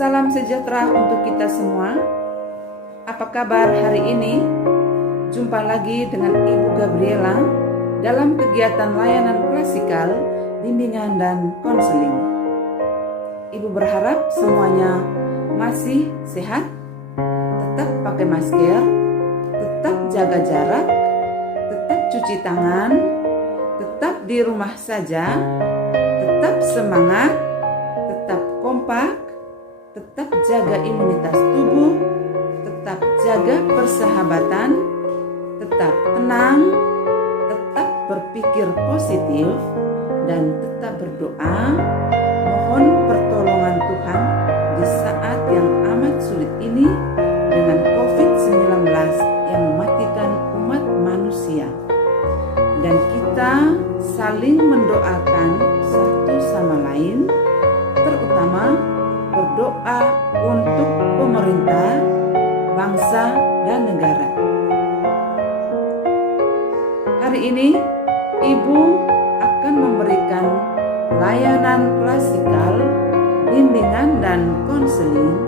Salam sejahtera untuk kita semua. Apa kabar hari ini? Jumpa lagi dengan Ibu Gabriela dalam kegiatan layanan klasikal, bimbingan dan konseling. Ibu berharap semuanya masih sehat, tetap pakai masker, tetap jaga jarak, tetap cuci tangan, tetap di rumah saja, tetap semangat, tetap kompak, tetap jaga imunitas tubuh, tetap jaga persahabatan, tetap tenang, tetap berpikir positif, dan tetap berdoa. Mohon pertolongan Tuhan di saat yang amat sulit ini dengan COVID-19 yang mematikan umat manusia. Dan kita saling mendoakan satu sama lain, terutama berdoa untuk pemerintah, bangsa, dan negara. Hari ini, Ibu akan memberikan layanan klasikal, bimbingan dan konseling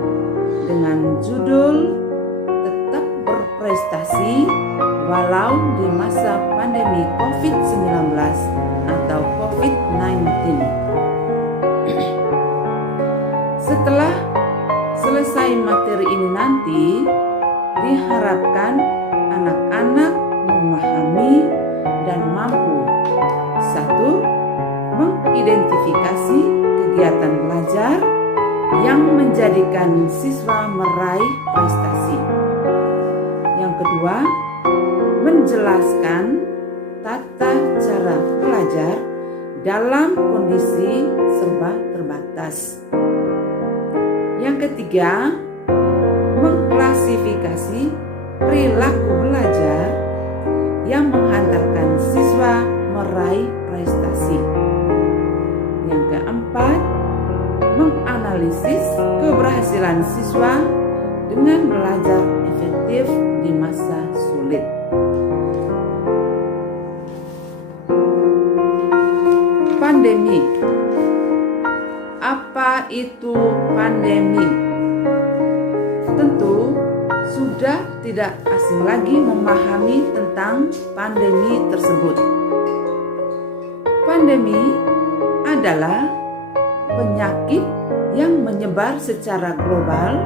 dengan judul Tetap Berprestasi Walau di Masa Pandemi COVID-19 atau COVID-19. Setelah selesai materi ini nanti, diharapkan anak-anak memahami dan mampu: 1. Mengidentifikasi kegiatan belajar yang menjadikan siswa meraih prestasi. Yang kedua, menjelaskan tata cara belajar dalam kondisi serba terbatas. Yang ketiga, mengklasifikasi perilaku belajar yang menghantarkan siswa meraih prestasi. Yang keempat, menganalisis keberhasilan siswa dengan belajar efektif di masa sulit. Pandemi. Apa itu pandemi? Tentu sudah tidak asing lagi memahami tentang pandemi tersebut. Pandemi adalah penyakit yang menyebar secara global,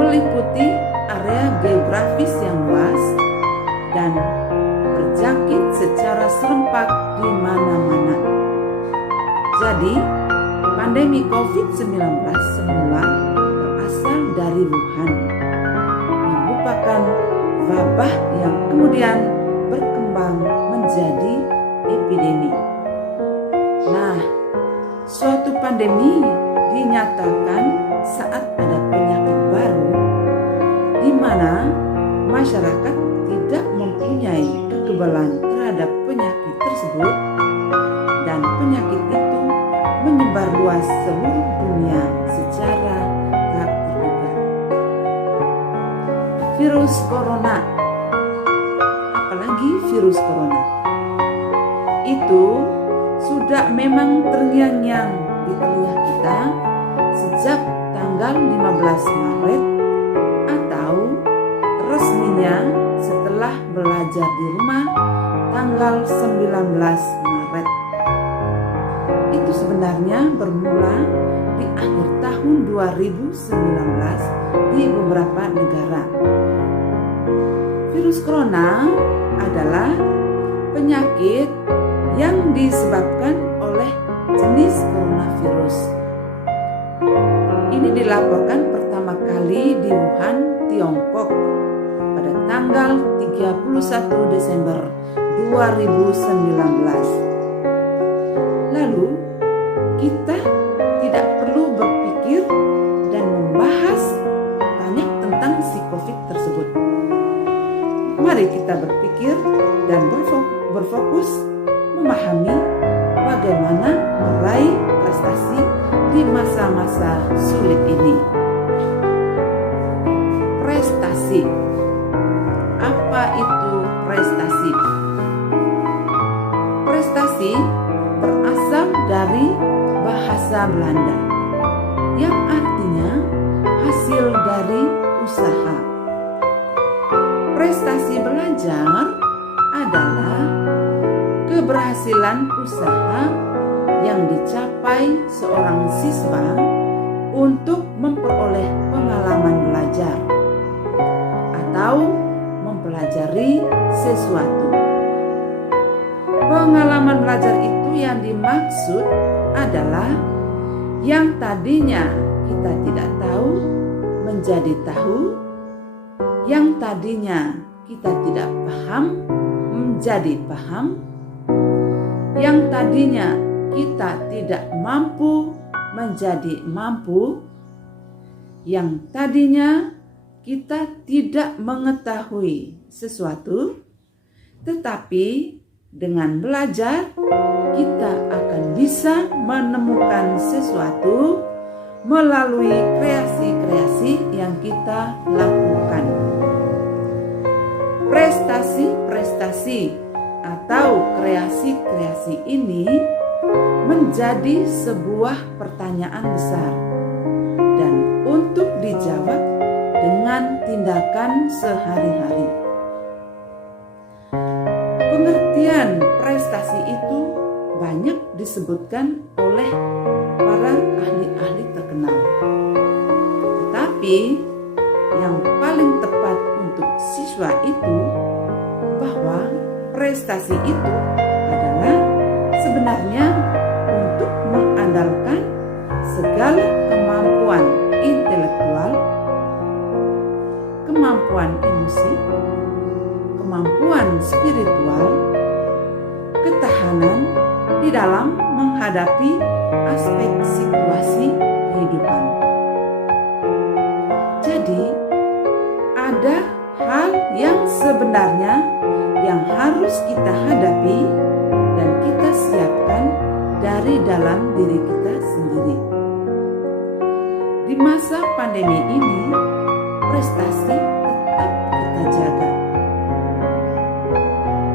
meliputi area geografis yang luas dan berjangkit secara serempak di mana-mana. Jadi, Pandemi COVID-19 semula berasal dari Wuhan, yang merupakan wabah yang kemudian berkembang menjadi epidemi. Nah, suatu pandemi dinyatakan saat ada penyakit baru di mana masyarakat tidak mempunyai kekebalan terhadap penyakit tersebut dan penyakit itu menyebar luas seluruh dunia secara tak terduga. Virus corona, apalagi virus corona, itu sudah memang terngiang-ngiang di telinga kita sejak tanggal 15 Maret atau resminya setelah belajar di rumah tanggal 19 Maret. Itu sebenarnya bermula di akhir tahun 2019 di beberapa negara. Virus corona adalah penyakit yang disebabkan oleh jenis coronavirus. Ini dilaporkan pertama kali di Wuhan, Tiongkok pada tanggal 31 Desember 2019. Lalu, kita tidak perlu berpikir dan membahas banyak tentang si COVID tersebut. Mari kita berpikir dan berfokus memahami bagaimana meraih prestasi di masa-masa sulit ini. Prestasi. Apa itu prestasi? Prestasi berasal dari bahasa Belanda yang artinya hasil dari usaha. Prestasi belajar adalah keberhasilan usaha yang dicapai seorang siswa untuk memperoleh pengalaman belajar atau mempelajari sesuatu. Pengalaman belajar itu yang dimaksud adalah yang tadinya kita tidak tahu menjadi tahu, yang tadinya kita tidak paham menjadi paham, yang tadinya kita tidak mampu menjadi mampu, yang tadinya kita tidak mengetahui sesuatu, tetapi dengan belajar kita akan bisa menemukan sesuatu melalui kreasi-kreasi yang kita lakukan. Prestasi-prestasi atau kreasi-kreasi ini menjadi sebuah pertanyaan besar dan untuk dijawab dengan tindakan sehari-hari. Pengertian prestasi itu banyak disebutkan oleh para ahli-ahli terkenal. Tetapi yang paling tepat untuk siswa itu bahwa prestasi itu adalah sebenarnya untuk mengandalkan segala kemampuan intelektual, kemampuan emosi, kemampuan spiritual, ketahanan di dalam menghadapi aspek situasi kehidupan. Jadi, ada hal yang sebenarnya yang harus kita hadapi dan kita siapkan dari dalam diri kita sendiri. Di masa pandemi ini, prestasi tetap kita jaga.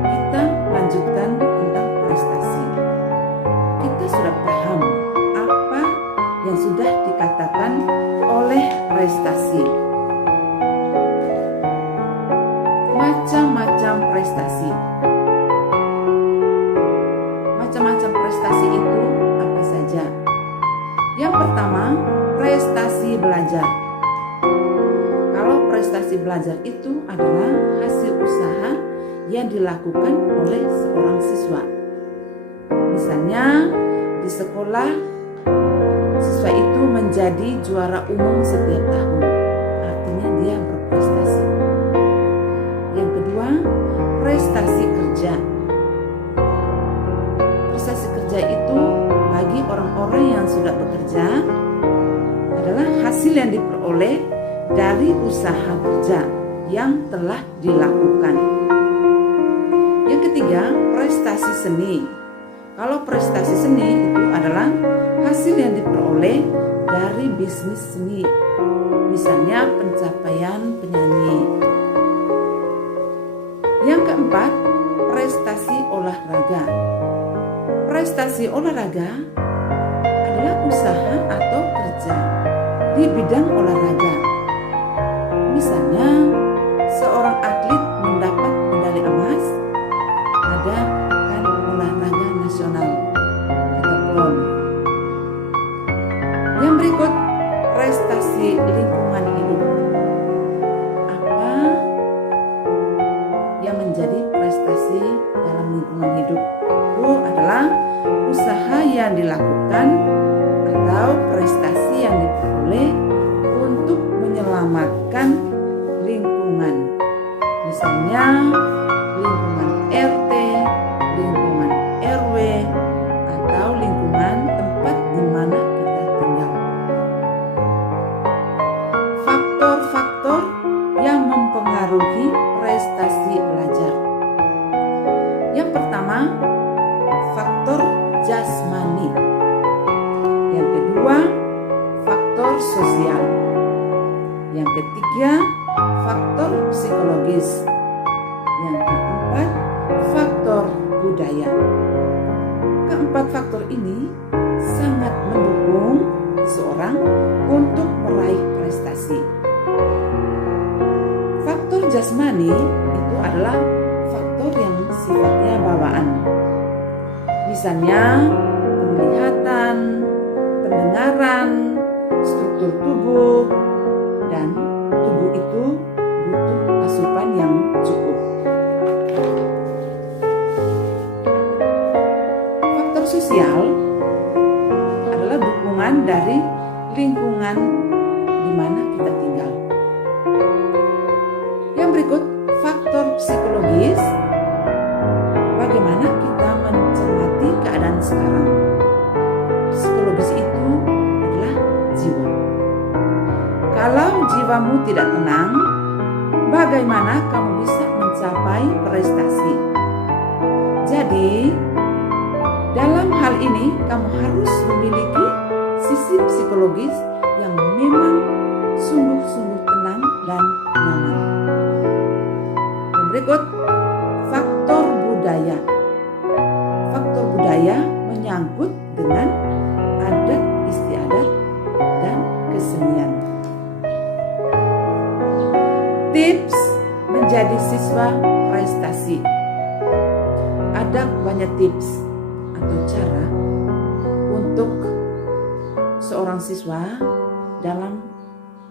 Kita lanjutkan tentang prestasi. Kita sudah paham apa yang sudah dikatakan oleh prestasi. Macam-macam prestasi. Macam-macam prestasi itu apa saja? Yang pertama, prestasi belajar. Kalau prestasi belajar itu adalah hasil usaha yang dilakukan oleh seorang siswa. Misalnya di sekolah menjadi juara umum setiap tahun. Artinya dia berprestasi. Yang kedua, prestasi kerja. Prestasi kerja itu bagi orang-orang yang sudah bekerja adalah hasil yang diperoleh dari usaha kerja yang telah dilakukan. Yang ketiga, prestasi seni. Kalau prestasi seni itu adalah hasil yang diperoleh dari bisnis seni, misalnya pencapaian penyanyi. Yang keempat, prestasi olahraga. Prestasi olahraga adalah usaha atau kerja di bidang olahraga. Misalnya, seorang atlet mendapat medali emas pada Pekan Olahraga Nasional atau PON. Yang berikut, prestasi lingkungan hidup. Apa yang menjadi prestasi dalam lingkungan hidup? Itu adalah usaha yang dilakukan atau prestasi yang diperoleh untuk menyelamatkan lingkungan. Misalnya lingkungan RT, lingkungan RW, atau lingkungan tempat di mana kita tinggal. Faktor-faktor yang mempengaruhi prestasi belajar. Yang pertama, faktor jasmani. Yang kedua, faktor sosial. Yang ketiga, faktor psikologis. Yang keempat, faktor budaya. Keempat faktor ini sangat mendukung seseorang untuk meraih prestasi. Faktor jasmani itu adalah faktor yang sifatnya bawaan. Misalnya penglihatan, pendengaran, struktur tubuh, dan tubuh itu butuh asupan yang cukup. Faktor sosial adalah dukungan dari lingkungan di mana kita tinggal. Yang berikut, faktor psikologis. Bagaimana kita mencermati keadaan sekarang? Psikologis itu adalah jiwa. Kalau jiwamu tidak tenang, bagaimana kamu bisa mencapai prestasi? Jadi, dalam hal ini kamu harus memiliki sisi psikologis yang memang sungguh-sungguh tenang dan nyaman. Yang berikut, faktor budaya. Faktor budaya menyangkut dengan adat istiadat dan kesenian. Tips menjadi siswa prestasi. Ada banyak tips atau cara untuk seorang siswa dalam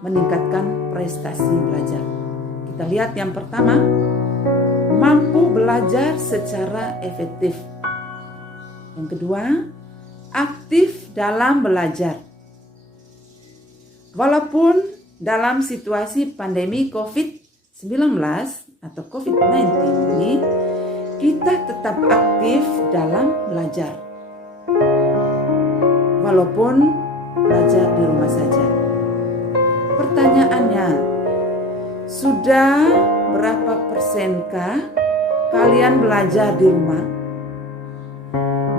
meningkatkan prestasi belajar. Kita lihat yang pertama, mampu belajar secara efektif. Yang kedua, aktif dalam belajar. Walaupun dalam situasi pandemi COVID-19 atau COVID-19 ini, kita tetap aktif dalam belajar. Walaupun belajar di rumah saja. Pertanyaannya, sudah berapa persenkah kalian belajar di rumah?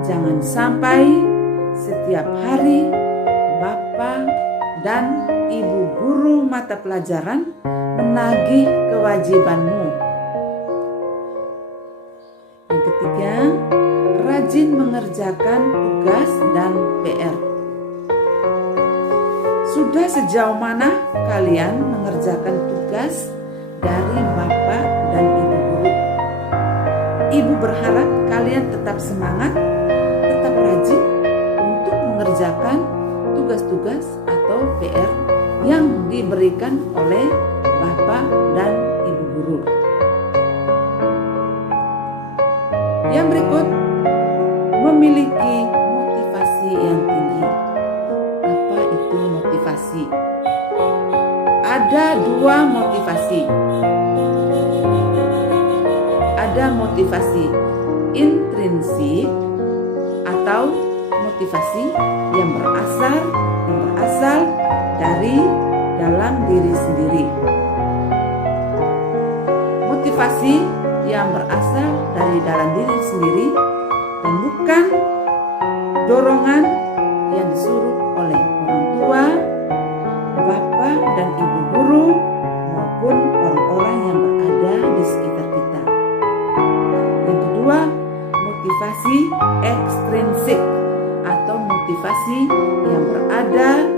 Jangan sampai setiap hari Bapak dan Ibu guru mata pelajaran menagih kewajibanmu. Yang ketiga, rajin mengerjakan tugas dan PR. Sudah sejauh mana kalian mengerjakan tugas dari Bapak dan Ibu guru? Ibu berharap kalian tetap semangat, tetap rajin untuk mengerjakan tugas-tugas atau PR yang diberikan oleh Bapak dan Ibu guru. Yang berikut, memiliki motivasi yang tinggi. Apa itu motivasi? motivasi. Ada dua motivasi. Ada motivasi intrinsik atau motivasi yang berasal dari dalam diri sendiri. Motivasi yang berasal dari dalam diri sendiri dan bukan dorongan yang disuruh oleh orang tua, bapak dan ibu guru maupun orang-orang yang berada di sekitar kita. Yang kedua, motivasi ekstrinsik atau motivasi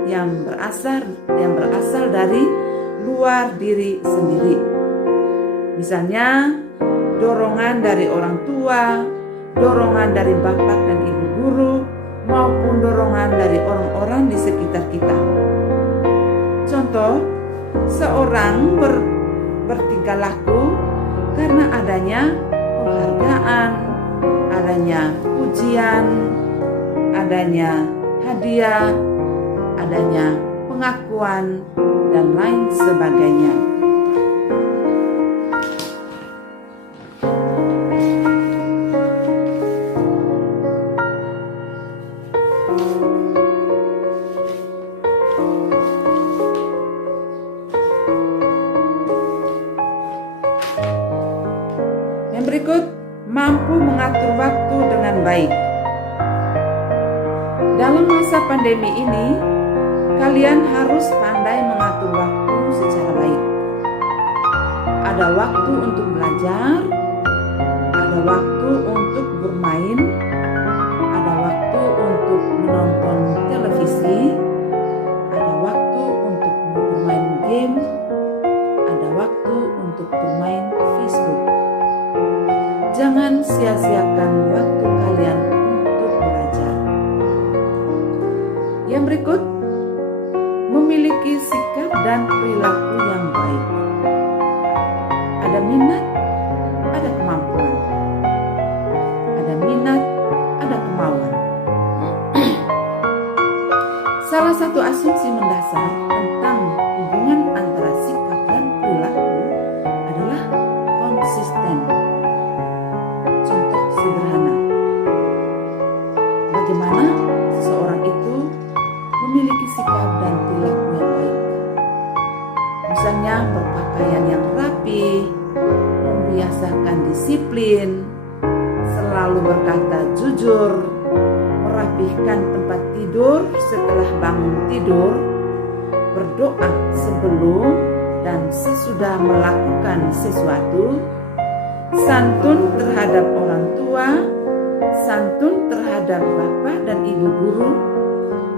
yang berasal dari luar diri sendiri. Misalnya dorongan dari orang tua, dorongan dari bapak dan ibu guru, maupun dorongan dari orang-orang di sekitar kita. Contoh, seorang bertingkah laku karena adanya penghargaan, adanya pujian, adanya hadiah, adanya pengakuan, dan lain sebagainya. Yang berikut, mampu mengatur waktu dengan baik. Dalam masa pandemi ini, kalian harus pandai mengatur waktu secara baik. Ada waktu untuk belajar, ada waktu untuk bermain, ada waktu untuk menonton televisi, ada waktu untuk bermain game, ada waktu untuk bermain Facebook. Jangan sia-siakan waktu kalian untuk belajar. Yang berikut, memiliki sikap dan perilaku yang baik. Ada minat, ada kemampuan. Ada minat, ada kemauan. Salah satu asumsi mendasar tentang hubungan antara sikap dan perilaku adalah konsisten. Contoh sederhana. Bagaimana seseorang itu memiliki sikap dan perilaku yang baik. Misalnya berpakaian yang rapi, membiasakan disiplin, selalu berkata jujur, merapihkan tempat tidur setelah bangun tidur, berdoa sebelum dan sesudah melakukan sesuatu, santun terhadap orang tua, santun terhadap bapak dan ibu guru,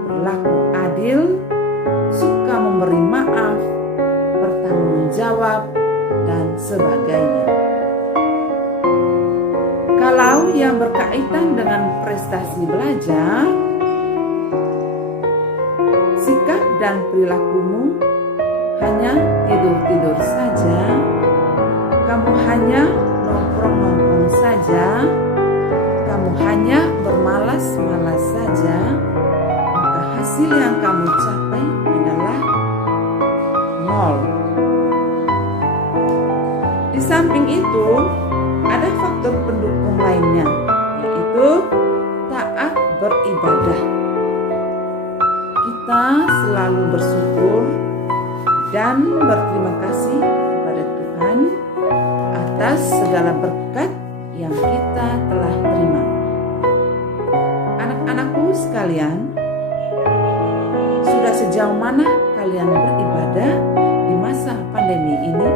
berlaku adil, suka memberi maaf, bertanggung jawab, dan sebagainya. Kalau yang berkaitan dengan prestasi belajar, sikap dan perilakumu hanya tidur-tidur saja, kamu hanya nongkrong-nongkrong saja, kamu hanya bermalas-malas saja, maka hasil yang kamu capai adalah 0. Di samping itu, ada faktor pendukung lainnya, yaitu taat beribadah. Kita selalu bersyukur dan berterima kasih kepada Tuhan atas segala berkat yang kita telah terima. Anak-anakku sekalian, sudah sejauh mana kalian beribadah di masa pandemi ini?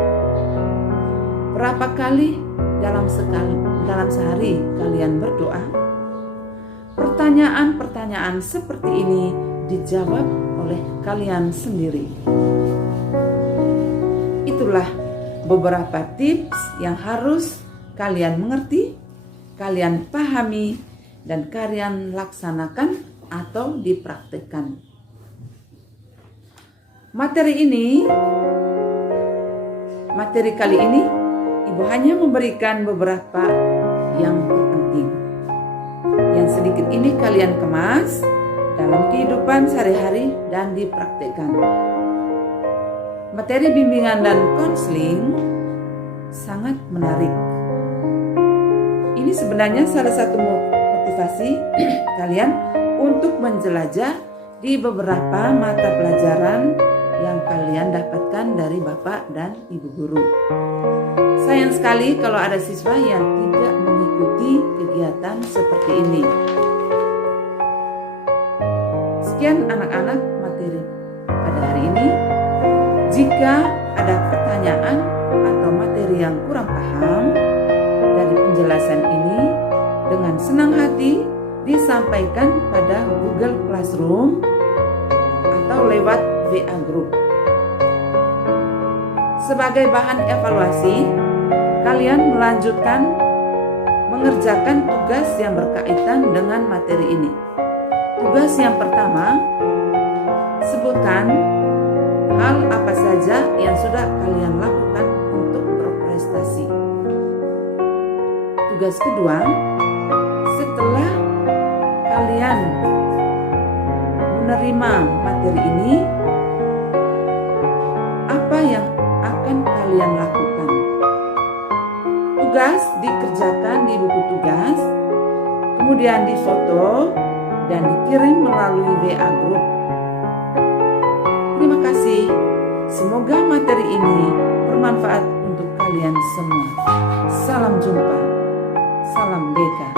Berapa kali dalam sehari kalian berdoa? Pertanyaan-pertanyaan seperti ini dijawab oleh kalian sendiri. Itulah beberapa tips yang harus kalian mengerti, kalian pahami, dan kalian laksanakan atau dipraktikkan. Materi kali ini Ibu hanya memberikan beberapa yang terpenting. Yang sedikit ini kalian kemas dalam kehidupan sehari-hari dan dipraktikkan. Materi bimbingan dan konseling sangat menarik. Ini sebenarnya salah satu motivasi kalian untuk menjelajah di beberapa mata pelajaran yang kalian dapatkan dari Bapak dan Ibu guru. Sayang sekali kalau ada siswa yang tidak mengikuti kegiatan seperti ini. Sekian anak-anak materi pada hari ini. Jika ada pertanyaan atau materi yang kurang paham dari penjelasan ini, dengan senang hati disampaikan pada Google Classroom atau lewat WA Group. Sebagai bahan evaluasi, kalian melanjutkan mengerjakan tugas yang berkaitan dengan materi ini. Tugas yang pertama, sebutkan hal apa saja yang sudah kalian lakukan untuk berprestasi. Tugas kedua, setelah kalian menerima materi ini, apa yang akan kalian lakukan? Tugas dikerjakan di buku tugas, kemudian difoto dan dikirim melalui WA Group. Terima kasih. Semoga materi ini bermanfaat untuk kalian semua. Salam jumpa. Salam BK.